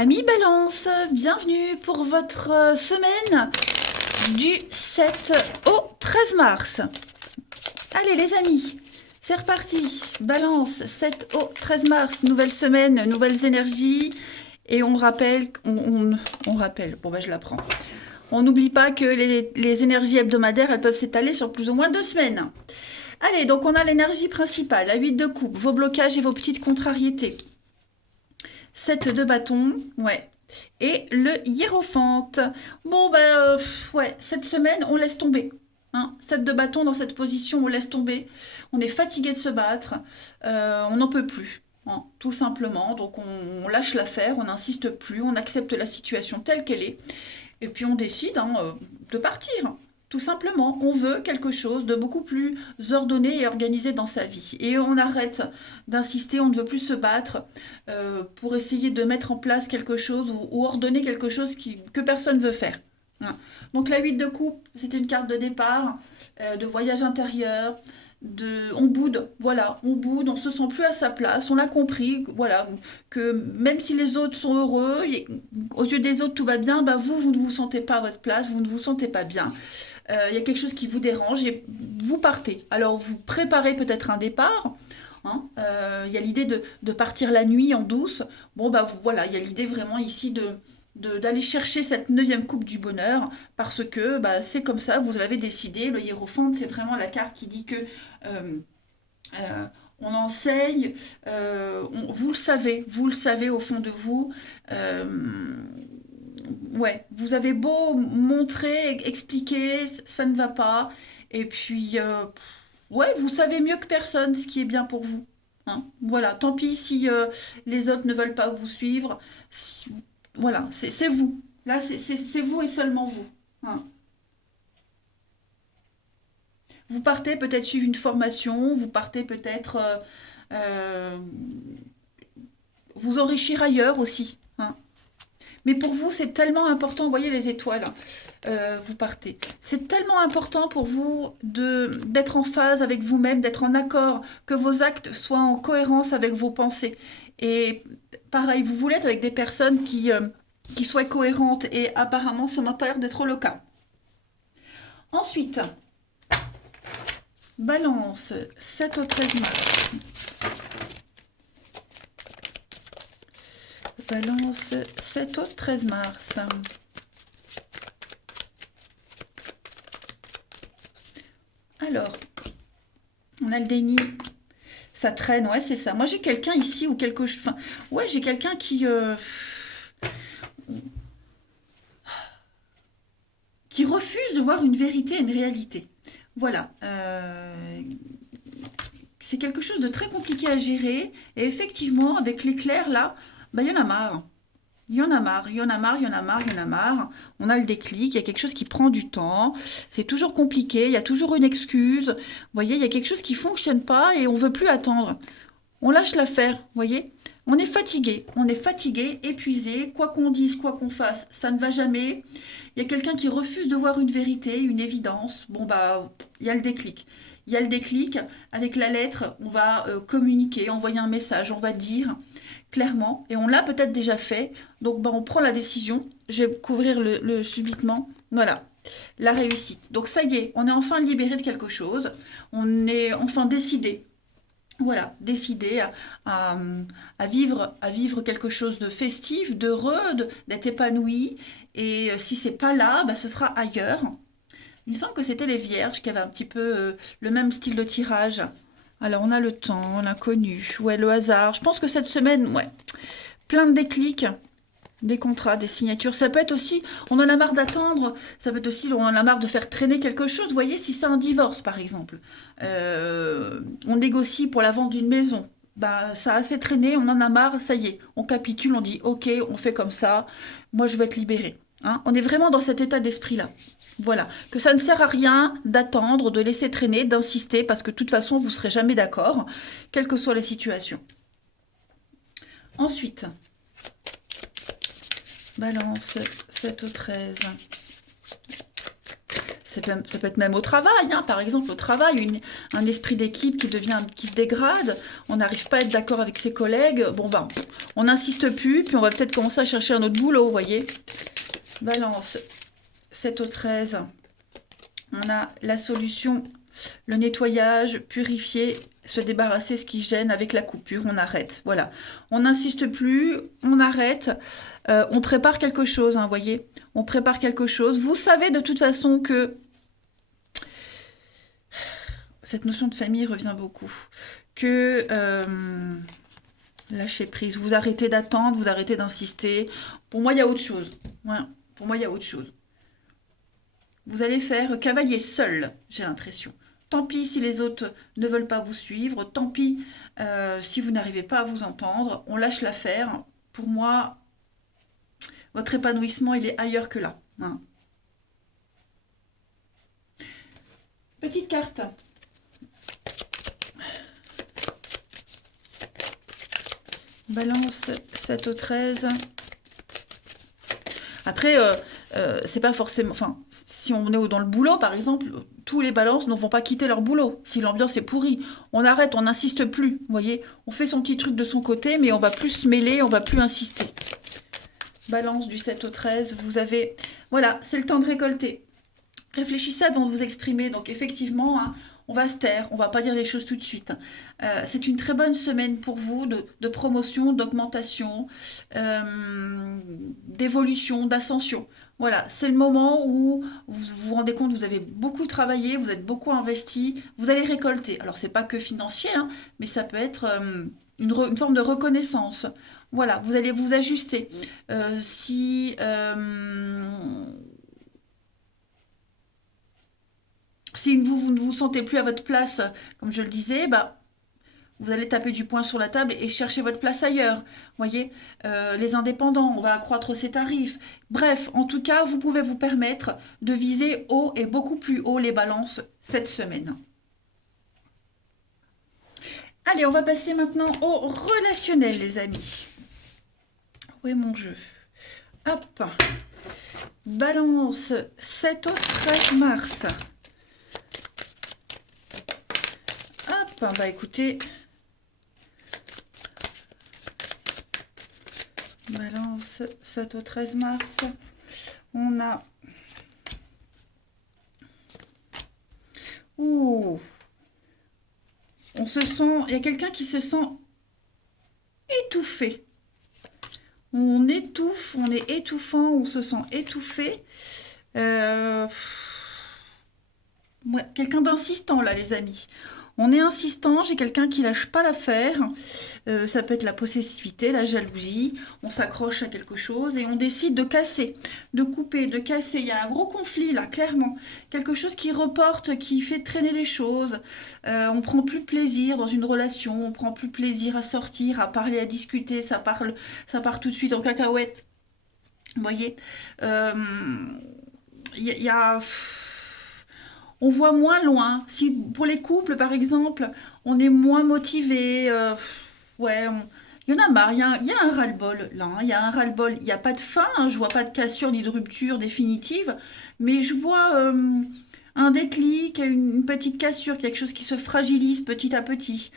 Amis Balance, bienvenue pour votre semaine du 7 au 13 mars. Allez les amis, c'est reparti. Balance, 7 au 13 mars, nouvelle semaine, nouvelles énergies. Et on rappelle, on rappelle, bon ben je la prends. On n'oublie pas que les énergies hebdomadaires, elles peuvent s'étaler sur plus ou moins 2 semaines. Allez, donc on a l'énergie principale, la 8 de coupe, vos blocages et vos petites contrariétés. 7 de bâton, ouais. Et le hiérophante. Bon, ouais, cette semaine, on laisse tomber. Hein. 7 de bâton dans cette position, on laisse tomber. On est fatigué de se battre. On n'en peut plus. Hein, tout simplement. Donc, on lâche l'affaire, on n'insiste plus, on accepte la situation telle qu'elle est. Et puis, on décide de partir. Tout simplement, on veut quelque chose de beaucoup plus ordonné et organisé dans sa vie. Et on arrête d'insister, on ne veut plus se battre pour essayer de mettre en place quelque chose ou ordonner quelque chose que personne ne veut faire. Voilà. Donc la 8 de coupe, c'est une carte de départ, de voyage intérieur, on boude, voilà, on boude, on se sent plus à sa place, on a compris, voilà, que même si les autres sont heureux, aux yeux des autres tout va bien, bah vous ne vous sentez pas à votre place, vous ne vous sentez pas bien. Il y a quelque chose qui vous dérange et vous partez. Alors vous préparez peut-être un départ. Hein, y a l'idée de partir la nuit en douce. Bon bah voilà, il y a l'idée vraiment ici d'aller chercher cette 9e coupe du bonheur parce que bah, c'est comme ça, vous l'avez décidé. Le hiérophante, c'est vraiment la carte qui dit que on enseigne, vous le savez au fond de vous. Ouais, vous avez beau montrer, expliquer, ça ne va pas. Et puis, ouais, vous savez mieux que personne ce qui est bien pour vous. Hein. Voilà, tant pis si les autres ne veulent pas vous suivre. Voilà, c'est vous. Là, c'est vous et seulement vous. Hein. Vous partez peut-être suivre une formation, vous partez peut-être euh, vous enrichir ailleurs aussi. Hein. Mais pour vous, c'est tellement important, vous voyez les étoiles, vous partez. C'est tellement important pour vous d'être en phase avec vous-même, d'être en accord, que vos actes soient en cohérence avec vos pensées. Et pareil, vous voulez être avec des personnes qui soient cohérentes et apparemment, ça n'a pas l'air d'être le cas. Ensuite, Balance, 7 au 13 mars. Balance, 7 au 13 mars. Alors, on a le déni. Ça traîne, ouais, c'est ça. Moi, j'ai quelqu'un ici ou quelque chose. Enfin, ouais, j'ai quelqu'un qui refuse de voir une vérité et une réalité. Voilà. C'est quelque chose de très compliqué à gérer. Et effectivement, avec l'éclair, là, bah, il y en a marre. Il y en a marre, il y en a marre, il y en a marre, il y en a marre. On a le déclic, il y a quelque chose qui prend du temps. C'est toujours compliqué, il y a toujours une excuse. Vous voyez, il y a quelque chose qui fonctionne pas et on veut plus attendre. On lâche l'affaire, vous voyez. On est fatigué, épuisé. Quoi qu'on dise, quoi qu'on fasse, ça ne va jamais. Il y a quelqu'un qui refuse de voir une vérité, une évidence. Bon, bah, il y a le déclic. Il y a le déclic. Avec la lettre, on va communiquer, envoyer un message, on va dire clairement, et on l'a peut-être déjà fait, donc bah, on prend la décision, je vais couvrir le subitement, voilà, la réussite. Donc ça y est, on est enfin libéré de quelque chose, on est enfin décidé, voilà, décidé à vivre quelque chose de festif, d'heureux, d'être épanoui, et si c'est pas là, bah, ce sera ailleurs. Il me semble que c'était les Vierges qui avaient un petit peu le même style de tirage. Alors, on a le temps, l'inconnu, ouais, le hasard. Je pense que cette semaine, ouais, plein de déclics, des contrats, des signatures. Ça peut être aussi, on en a marre d'attendre, ça peut être aussi, on en a marre de faire traîner quelque chose. Vous voyez, si c'est un divorce, par exemple, on négocie pour la vente d'une maison. Bah, ça a assez traîné, on en a marre, ça y est, on capitule, on dit ok, on fait comme ça, moi je vais être libérée. Hein, on est vraiment dans cet état d'esprit-là. Voilà, que ça ne sert à rien d'attendre, de laisser traîner, d'insister, parce que de toute façon, vous ne serez jamais d'accord, quelle que soit la situation. Ensuite, Balance, 7 au 13. ça peut être même au travail, hein. Par exemple, au travail, un esprit d'équipe qui se dégrade, on n'arrive pas à être d'accord avec ses collègues, bon ben, on n'insiste plus, puis on va peut-être commencer à chercher un autre boulot, vous voyez. Balance, 7 au 13, on a la solution, le nettoyage, purifier, se débarrasser ce qui gêne avec la coupure, on arrête, voilà. On n'insiste plus, on arrête, on prépare quelque chose, hein, vous voyez. On prépare quelque chose. Vous savez de toute façon que cette notion de famille revient beaucoup. Que lâcher prise, vous arrêtez d'attendre, vous arrêtez d'insister. Pour moi, il y a autre chose. Ouais, pour moi, il y a autre chose. Vous allez faire cavalier seul, j'ai l'impression. Tant pis si les autres ne veulent pas vous suivre, tant pis si vous n'arrivez pas à vous entendre, on lâche l'affaire. Pour moi, votre épanouissement, il est ailleurs que là. Hein. Petite carte. Balance, 7 au 13. Après, c'est pas forcément... Enfin, si on est dans le boulot, par exemple, tous les balances ne vont pas quitter leur boulot. Si l'ambiance est pourrie, on arrête, on n'insiste plus. Vous voyez, on fait son petit truc de son côté, mais on va plus se mêler, on va plus insister. Balance du 7 au 13, vous avez... Voilà, c'est le temps de récolter. Réfléchissez avant de vous exprimer. Donc effectivement, hein, on va se taire, on va pas dire les choses tout de suite. C'est une très bonne semaine pour vous de promotion, d'augmentation, d'évolution, d'ascension. Voilà, c'est le moment où vous vous rendez compte que vous avez beaucoup travaillé, vous êtes beaucoup investi, vous allez récolter. Alors c'est pas que financier, hein, mais ça peut être une forme de reconnaissance. Voilà, vous allez vous ajuster. Si vous ne vous sentez plus à votre place, comme je le disais, bah, vous allez taper du poing sur la table et chercher votre place ailleurs. Voyez, les indépendants, on va accroître ses tarifs. Bref, en tout cas, vous pouvez vous permettre de viser haut et beaucoup plus haut les balances cette semaine. Allez, on va passer maintenant au relationnel, les amis. Où est mon jeu? Hop. Balance, 7 au 13 mars. Hop, bah écoutez. Balance, 7 au 13 mars. On a... Ouh. On se sent... Il y a quelqu'un qui se sent étouffé. On étouffe, on est étouffant, on se sent étouffé. Quelqu'un d'insistant là, les amis. On est insistant, j'ai quelqu'un qui lâche pas l'affaire. Ça peut être la possessivité, la jalousie. On s'accroche à quelque chose et on décide de casser, de couper, de casser. Il y a un gros conflit là, clairement. Quelque chose qui reporte, qui fait traîner les choses. On prend plus de plaisir dans une relation. On prend plus plaisir à sortir, à parler, à discuter. Ça part tout de suite en cacahuète. Vous voyez, y a on voit moins loin. Si pour les couples, par exemple, on est moins motivé, ouais, il y en a marre. Il y a un ras-le-bol là. Hein, il y a un ras-le-bol. Il n'y a pas de fin. Hein, je vois pas de cassure ni de rupture définitive, mais je vois un déclic, une petite cassure, quelque chose qui se fragilise petit à petit.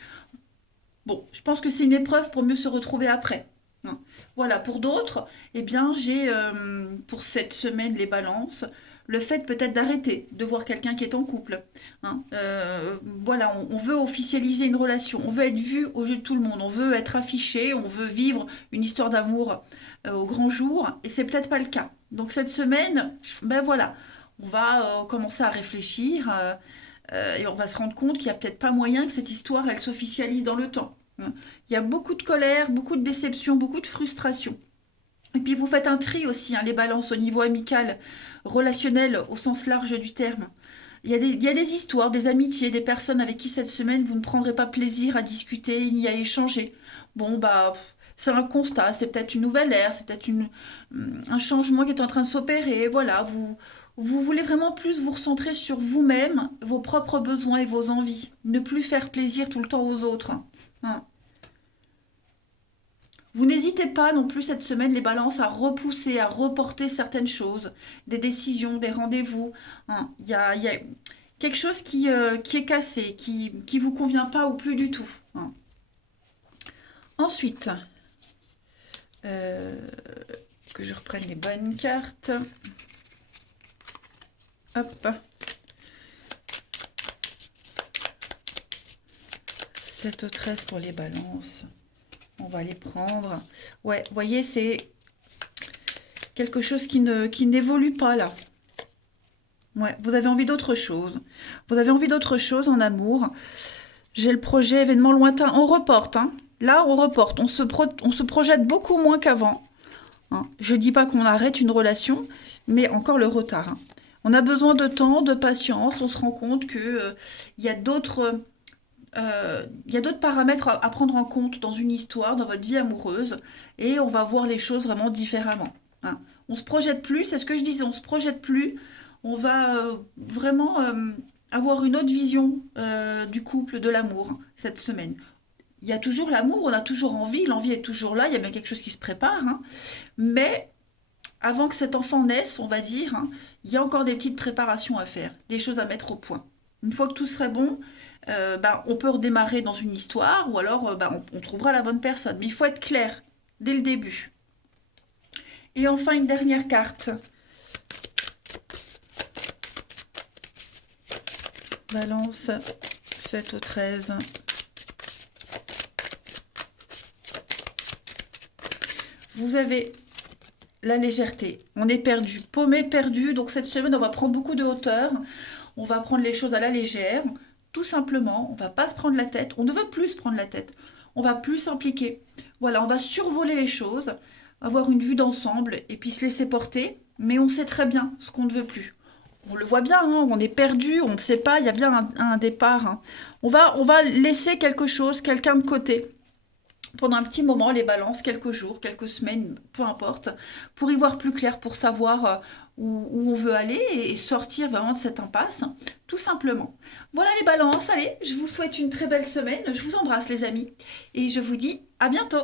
Bon, je pense que c'est une épreuve pour mieux se retrouver après. Hein. Voilà, pour d'autres, eh bien, j'ai pour cette semaine les balances, le fait peut-être d'arrêter de voir quelqu'un qui est en couple. Hein. Voilà, on veut officialiser une relation, on veut être vu aux yeux de tout le monde, on veut être affiché, on veut vivre une histoire d'amour au grand jour, et c'est peut-être pas le cas. Donc cette semaine, ben voilà, on va commencer à réfléchir et on va se rendre compte qu'il n'y a peut-être pas moyen que cette histoire, elle s'officialise dans le temps. Hein. Il y a beaucoup de colère, beaucoup de déception, beaucoup de frustration. Et puis vous faites un tri aussi, hein, les balances au niveau amical, relationnel au sens large du terme. Il y a des histoires, des amitiés, des personnes avec qui cette semaine vous ne prendrez pas plaisir à discuter ni à échanger. Bon, bah, c'est un constat, c'est peut-être une nouvelle ère, c'est peut-être un changement qui est en train de s'opérer. Voilà, vous voulez vraiment plus vous recentrer sur vous-même, vos propres besoins et vos envies. Ne plus faire plaisir tout le temps aux autres. Hein. Vous n'hésitez pas non plus cette semaine, les balances, à repousser, à reporter certaines choses, des décisions, des rendez-vous, hein. Il y a quelque chose qui est cassé, qui vous convient pas ou plus du tout, hein. Ensuite, euh, que je reprenne les bonnes cartes. Hop. 7 au 13 pour les balances. On va les prendre. Ouais, vous voyez, c'est quelque chose qui n'évolue pas là. Ouais, vous avez envie d'autre chose. Vous avez envie d'autre chose en amour. J'ai le projet événement lointain. On reporte, hein. Là, on reporte. On se projette beaucoup moins qu'avant, hein. Je dis pas qu'on arrête une relation, mais encore le retard, hein. On a besoin de temps, de patience. On se rend compte que il y a d'autres paramètres à prendre en compte dans une histoire, dans votre vie amoureuse, et on va voir les choses vraiment différemment, hein. On se projette plus, c'est ce que je disais, on se projette plus, on va vraiment avoir une autre vision du couple, de l'amour, hein, cette semaine. Il y a toujours l'amour, on a toujours envie, l'envie est toujours là, il y a bien quelque chose qui se prépare, hein. Mais avant que cet enfant naisse, on va dire, hein, il y a encore des petites préparations à faire, des choses à mettre au point. Une fois que tout serait bon, on peut redémarrer dans une histoire ou alors on trouvera la bonne personne. Mais il faut être clair dès le début. Et enfin, une dernière carte. Balance 7 au 13. Vous avez la légèreté. On est perdu, paumé, perdu. Donc cette semaine, on va prendre beaucoup de hauteur. On va prendre les choses à la légère. Tout simplement, on va pas se prendre la tête. On ne veut plus se prendre la tête. On va plus s'impliquer. Voilà, on va survoler les choses, avoir une vue d'ensemble et puis se laisser porter. Mais on sait très bien ce qu'on ne veut plus. On le voit bien, hein, on est perdu, on ne sait pas, il y a bien un départ, hein. On va laisser quelque chose, quelqu'un de côté pendant un petit moment, les balances, quelques jours, quelques semaines, peu importe, pour y voir plus clair, pour savoir où on veut aller et sortir vraiment de cette impasse, tout simplement. Voilà les balances, allez, je vous souhaite une très belle semaine, je vous embrasse les amis, et je vous dis à bientôt.